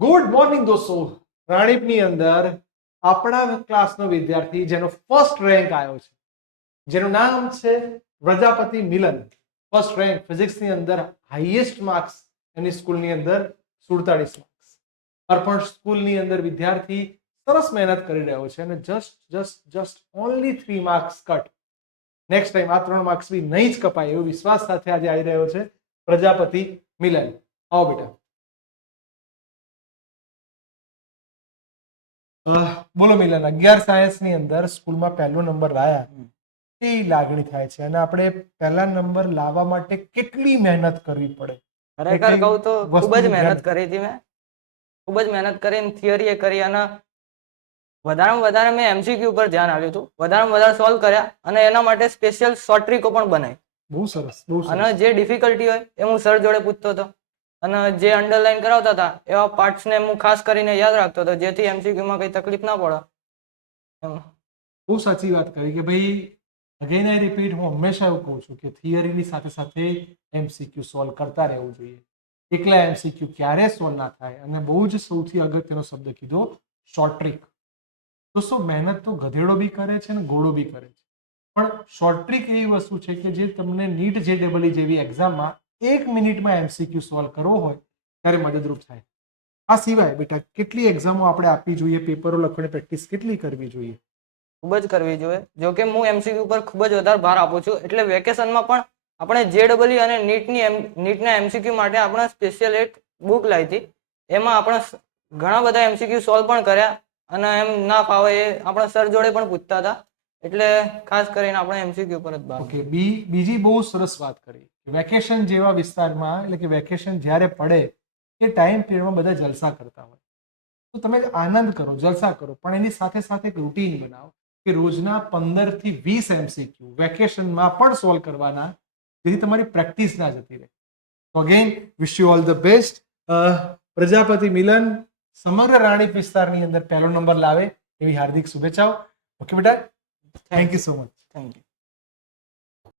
Good morning દોસ્તો. રાણીપની અંદર આપણા ક્લાસનો વિદ્યાર્થી જેનો ફર્સ્ટ રેન્ક આવ્યો છે, જેનું નામ છે પ્રજાપતિ મિલન. ફર્સ્ટ રેન્ક ફિઝિક્સની અંદર હાઈએસ્ટ માર્ક્સ એની સ્કૂલની અંદર 47 માર્ક્સ. અર્પણ સ્કૂલની અંદર વિદ્યાર્થી સરસ મહેનત કરી રહ્યો છે અને just only 3 marks cut. Next time આ 3 માર્ક્સ બી નહીં જ કપાય એવો વિશ્વાસ સાથે આજે આવી રહ્યો છે પ્રજાપતિ મિલન. આવો બેટા. બોલો મિલન, 11 સાયન્સ ની અંદર સ્કૂલમાં પહેલો નંબર લાયા, કેવી લાગણી થાય છે અને આપણે પહેલા નંબર લાવવા માટે કેટલી મહેનત કરવી પડે? ખરેખર કહું તો ખૂબ જ મહેનત કરી હતી. મેં ખૂબ જ મહેનત કરીને થિયરી એ કરી અને વધારેમાં વધારે મેં એમસીક્યુ પર ધ્યાન આપ્યું હતું. વધારેમાં વધારે સોલ્વ કર્યા અને એના માટે સ્પેશિયલ શોર્ટ ટ્રીકો પણ બનાવી. બહુ સરસ, બહુ સરસ. અને જે ડિફિકલ્ટી હોય એ હું સર જોડે પૂછતો હતો અને જે અંડરલાઈન કરાવતા હતા એવા પાર્ટ્સ ને હું ખાસ કરીને યાદ રાખતો હતો, જેથી એમસીક્યુ માં કઈ તકલીફ ના પડે. બહુ સાચી વાત કરી કે ભાઈ, અગેન આઈ રિપીટ, હું હંમેશા એવું કહું છું કે થિયરીની સાથે સાથે એમસીક્યુ સોલ્વ કરતા રહેવું જોઈએ. એકલા એમસીક્યુ ક્યારે સોલ્વ ના થાય. અને બહુ જ સૌથી અગત્યનો શબ્દ કીધો, શોર્ટ ટ્રીક. દોસ્તો, મહેનત તો ગધેડો બી કરે છે ને ઘોડો બી કરે છે, પણ શોર્ટ ટ્રીક એવી વસ્તુ છે કે જે તમને નીટ JEE જેવી એક્ઝામમાં 1 મિનિટમાં એમસીક્યુ સોલ્વ કરવો હોય ત્યારે મદદરૂપ થાય. આ સિવાય બેટા કેટલી એક્ઝામો આપણે આપવી જોઈએ, પેપરો લખવાની પ્રેક્ટિસ કેટલી કરવી જોઈએ? ખૂબ જ કરવી જોઈએ. જો કે હું એમસીક્યુ પર ખૂબ જ વધારે ભાર આપું છું, એટલે વેકેશનમાં પણ આપણે JEE અને નીટના એમસીક્યુ માટે આપણે સ્પેશિયલ એક બુક લાવી હતી. એમાં આપણે ઘણા બધા એમસીક્યુ સોલ્વ પણ કર્યા અને એમ ના ફાવે એ આપણે સર જોડે પણ પૂછતા હતા. એટલે ખાસ કરીને આપણે એમસીક્યુ પર જ ભાર. ઓકે, બીજી બહુ સરસ વાત કરી. વેકેશન જેવા વિસ્તારમાં, એટલે કે વેકેશન જ્યારે પડે એ ટાઈમ પીરિયડમાં બધા જલસા કરતા હોય, તો તમે આનંદ કરો, જલસા કરો, પણ એની સાથે સાથે એક રૂટીન બનાવો કે રોજના 15 થી 20 એમસીક્યુ વેકેશનમાં પણ સોલ્વ કરવાના, જેથી તમારી પ્રેક્ટિસ ના જતી રહે. તો again wish you all the best. Prajapati Milan સમગ્ર રાણીપ વિસ્તારની અંદર પહેલો નંબર લાવે એવી હાર્દિક શુભેચ્છાઓ. ઓકે બેટા, thank you so much. Thank you.